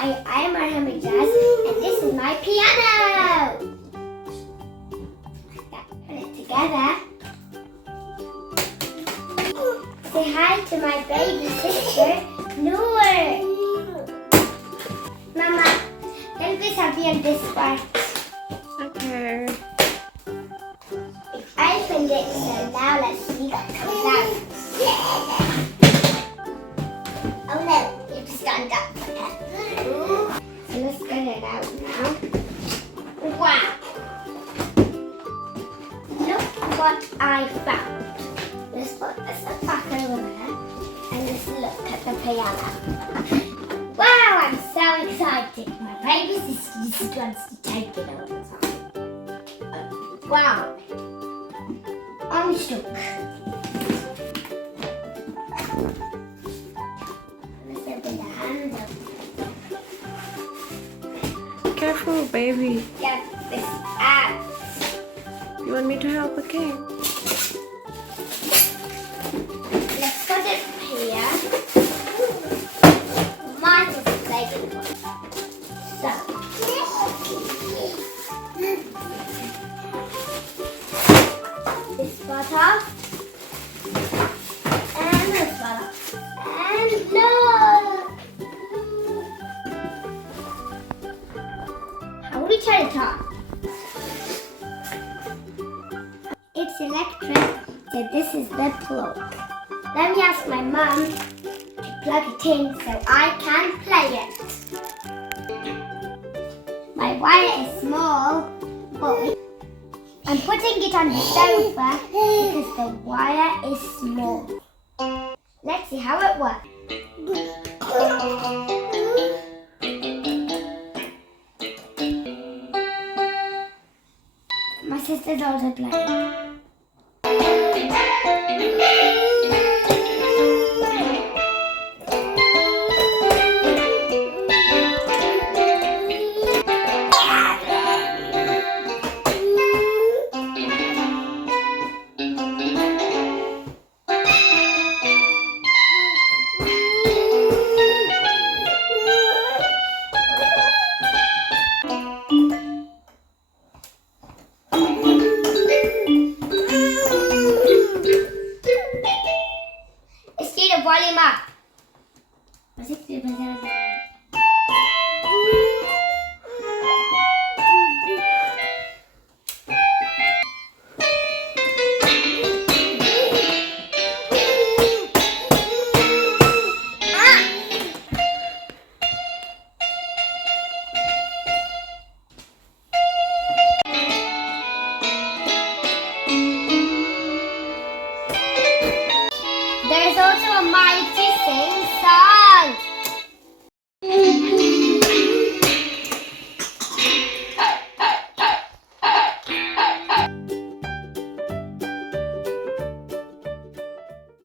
Hi, I am Arham and Noor, and this is my piano. Put it together. Say hi to my baby sister, Noor. Mama, can we have you on this part? Okay. I opened it, so now let's see what comes out. Oh no, you have to stand up for it. So let's get it out now. Wow! Look what I found. Let's put this back over there and let's look at the piano. Wow, I'm so excited. My baby sister just wants to take it all the time. Wow. I'm stuck. Let's open the handle. Careful, baby. Get this out. You want me to help? Okay. Let's put it here. Mine is a big one. So. This part off. And this part off. And look! How do we turn it on? It's electric, so this is the plug. Let me ask my mum to plug it in so I can play it. My wire is small, but I'm putting it on the sofa because the wire is small. Let's see how it works. My sister's also playing.